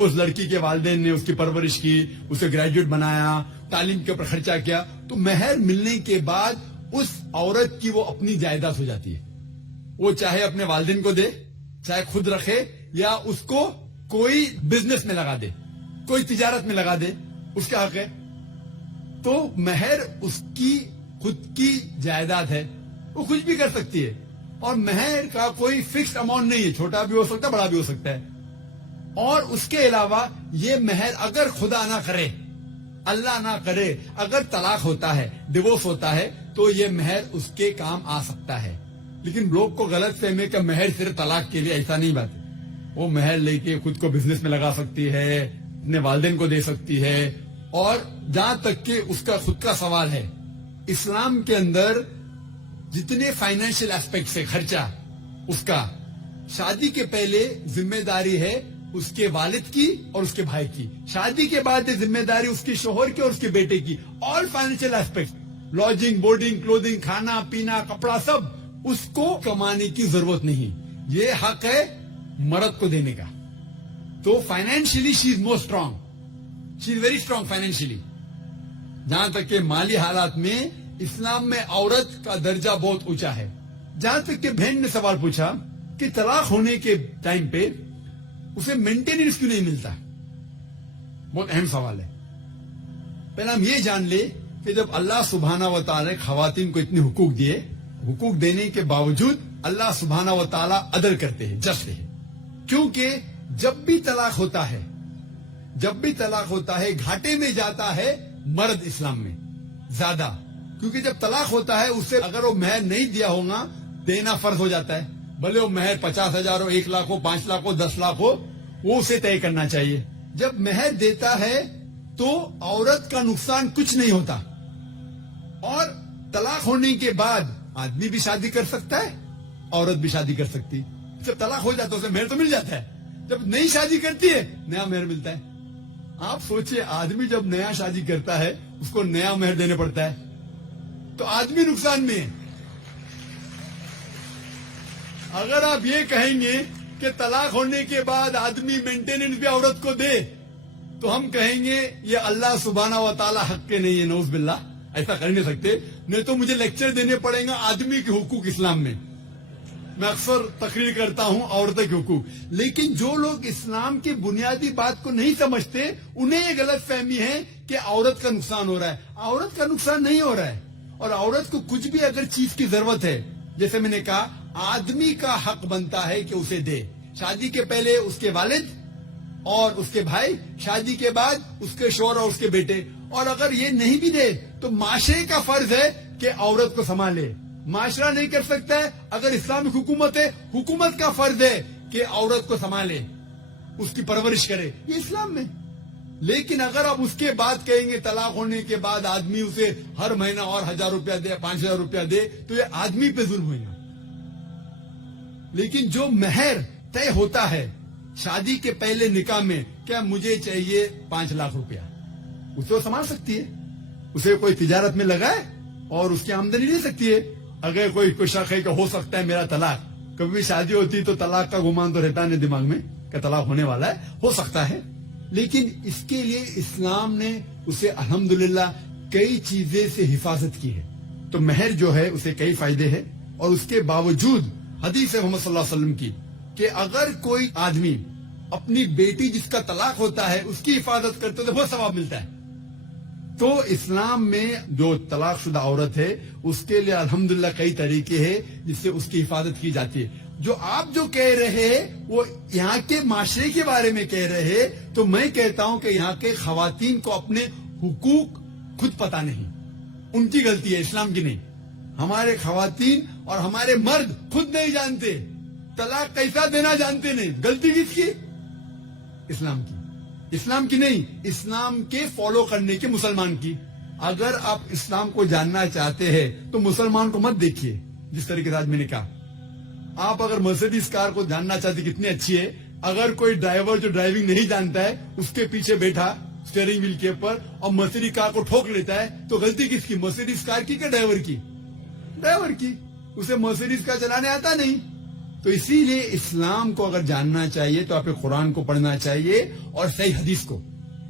اس لڑکی کے والدین نے اس کی پرورش کی, اسے گریجویٹ بنایا, تعلیم کے اوپر خرچہ کیا, تو مہر ملنے کے بعد اس عورت کی وہ اپنی جائیداد ہو جاتی ہے. وہ چاہے اپنے والدین کو دے, چاہے خود رکھے, یا اس کو کوئی بزنس میں لگا دے, کوئی تجارت میں لگا دے, اس کا حق ہے. تو مہر اس کی خود کی جائیداد ہے, وہ کچھ بھی کر سکتی ہے. اور مہر کا کوئی فکسڈ اماؤنٹ نہیں ہے, چھوٹا بھی ہو سکتا ہے, بڑا بھی ہو سکتا ہے. اور اس کے علاوہ یہ مہر اگر خدا نہ کرے, اللہ نہ کرے, اگر طلاق ہوتا ہے, ڈیورس ہوتا ہے, تو یہ مہر اس کے کام آ سکتا ہے. لیکن لوگ کو غلط فہمی کہ مہر صرف طلاق کے لیے, ایسا نہیں بات ہے. وہ مہر لے کے خود کو بزنس میں لگا سکتی ہے, اپنے والدین کو دے سکتی ہے. اور جہاں تک کہ اس کا خود کا سوال ہے, اسلام کے اندر جتنے فائنینشیل ایسپیکٹس ہے خرچہ اس کا, شادی کے پہلے ذمہ داری ہے اس کے والد کی اور اس کے بھائی کی, شادی کے بعد ذمہ داری اس کے شوہر کی اور اس کے بیٹے کی. آل فائنینشیل ایسپیکٹ, لاڈجنگ, بورڈنگ, کلوتھنگ, کھانا پینا, کپڑا, سب اس کو کمانے کی ضرورت نہیں. یہ حق ہے مرد کو دینے کا. تو financially she is more strong, she is very strong financially. جہاں تک کہ مالی حالات میں اسلام میں عورت کا درجہ بہت اونچا ہے. جہاں تک کہ بہن نے سوال پوچھا کہ طلاق ہونے کے ٹائم پہ اسے مینٹیننس کیوں نہیں ملتا, بہت اہم سوال ہے. پہلے ہم یہ جان لے کہ جب اللہ سبحانہ و تعالی خواتین کو اتنے حقوق دیے, حقوق دینے کے باوجود اللہ سبحانہ و تعالی عدل کرتے ہیں, جسٹ ہے. کیونکہ جب بھی طلاق ہوتا ہے گھاٹے میں جاتا ہے مرد اسلام میں زیادہ. کیونکہ جب طلاق ہوتا ہے اسے اگر وہ مہر نہیں دیا ہوگا دینا فرض ہو جاتا ہے. بھلے وہ مہر 50,000 ہو, 1 لاکھ ہو, 5 لاکھ ہو, 10 لاکھ ہو, وہ اسے طے کرنا چاہیے. جب مہر دیتا ہے تو عورت کا نقصان کچھ نہیں ہوتا. اور طلاق ہونے کے بعد آدمی بھی شادی کر سکتا ہے, عورت بھی شادی کر سکتی. جب طلاق ہو جاتا ہے اسے مہر تو مل جاتا ہے, جب نئی شادی کرتی ہے نیا مہر ملتا ہے. آپ سوچئے, آدمی جب نیا شادی کرتا ہے اس کو نیا مہر دینے پڑتا ہے, تو آدمی نقصان میں ہے. اگر آپ یہ کہیں گے کہ طلاق ہونے کے بعد آدمی مینٹیننس بھی عورت کو دے, تو ہم کہیں گے یہ اللہ سبحانہ و تعالی حق کے نہیں ہے, نعوذ باللہ. ایسا کر نہیں سکتے, نہیں تو مجھے لیکچر دینے پڑیں گا آدمی کے حقوق اسلام میں. میں اکثر تقریر کرتا ہوں عورتوں کے حقوق. لیکن جو لوگ اسلام کی بنیادی بات کو نہیں سمجھتے انہیں یہ غلط فہمی ہے کہ عورت کا نقصان ہو رہا ہے. عورت کا نقصان نہیں ہو رہا ہے. اور عورت کو کچھ بھی اگر چیز کی ضرورت ہے, جیسے میں نے کہا, آدمی کا حق بنتا ہے کہ اسے دے. شادی کے پہلے اس کے والد اور اس کے بھائی, شادی کے بعد اس کے شوہر اور اس کے بیٹے. اور اگر یہ نہیں بھی دے تو معاشرے کا فرض ہے کہ عورت کو سنبھالے. معاشرہ نہیں کر سکتا ہے, اگر اسلامک حکومت ہے, حکومت کا فرض ہے کہ عورت کو سنبھالے, اس کی پرورش کرے. یہ اسلام میں. لیکن اگر آپ اس کے بعد کہیں گے طلاق ہونے کے بعد آدمی اسے ہر مہینہ اور 1,000 روپیہ دے, 5,000 روپیہ دے, تو یہ آدمی پہ ظلم ہوئے گا. لیکن جو مہر طے ہوتا ہے شادی کے پہلے نکاح میں, کیا مجھے چاہیے 5 لاکھ روپیہ, اسے وہ سنبھال سکتی ہے. اسے کوئی تجارت میں لگائے اور اس کی آمدنی لے سکتی ہے. اگر کوئی شک ہے کہ ہو سکتا ہے میرا طلاق, کبھی بھی شادی ہوتی تو طلاق کا گمان تو رہتا نہیں دماغ میں کہ طلاق ہونے والا ہے, ہو سکتا ہے. لیکن اس کے لیے اسلام نے اسے الحمدللہ کئی چیزیں سے حفاظت کی ہے. تو مہر جو ہے اسے کئی فائدے ہیں. اور اس کے باوجود حدیث محمد صلی اللہ علیہ وسلم کی کہ اگر کوئی آدمی اپنی بیٹی جس کا طلاق ہوتا ہے اس کی حفاظت کرتے تو بہت ثواب ملتا ہے. تو اسلام میں جو طلاق شدہ عورت ہے اس کے لیے الحمدللہ کئی طریقے ہیں جس سے اس کی حفاظت کی جاتی ہے. جو آپ جو کہہ رہے ہیں وہ یہاں کے معاشرے کے بارے میں کہہ رہے ہیں, تو میں کہتا ہوں کہ یہاں کے خواتین کو اپنے حقوق خود پتہ نہیں, ان کی غلطی ہے, اسلام کی نہیں. ہمارے خواتین اور ہمارے مرد خود نہیں جانتے, طلاق کیسا دینا جانتے نہیں. غلطی کس کی؟ اسلام کی. اسلام کی نہیں, اسلام کے فالو کرنے کی, مسلمان کی. اگر آپ اسلام کو جاننا چاہتے ہیں تو مسلمان کو مت دیکھیے. جس طریقے سے آج میں نے کہا, آپ اگر مرسیڈیز کار کو جاننا چاہتے کتنی اچھی ہے, اگر کوئی ڈرائیور جو ڈرائیونگ نہیں جانتا ہے اس کے پیچھے بیٹھا اسٹیئرنگ ویل کے اوپر اور مرسیڈیز کار کو ٹھوک لیتا ہے, تو غلطی کس کی؟ مرسیڈیز کار کی کہ ڈرائیور کی؟ ڈرائیور کی. اسے مرسیڈیز کار چلانے آتا نہیں, تو اسی لیے اسلام کو اگر جاننا چاہیے تو آپ کو قرآن کو پڑھنا چاہیے اور صحیح حدیث کو.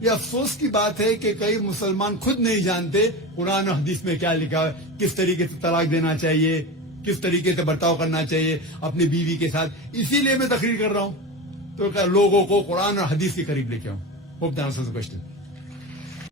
یہ افسوس کی بات ہے کہ کئی مسلمان خود نہیں جانتے قرآن و حدیث میں کیا لکھا ہے, کس طریقے سے طلاق دینا چاہیے, کس طریقے سے برتاؤ کرنا چاہیے اپنی بیوی کے ساتھ. اسی لیے میں تقریر کر رہا ہوں, تو لوگوں کو قرآن اور حدیث کے قریب لے کے آؤں. Hope the answers the question.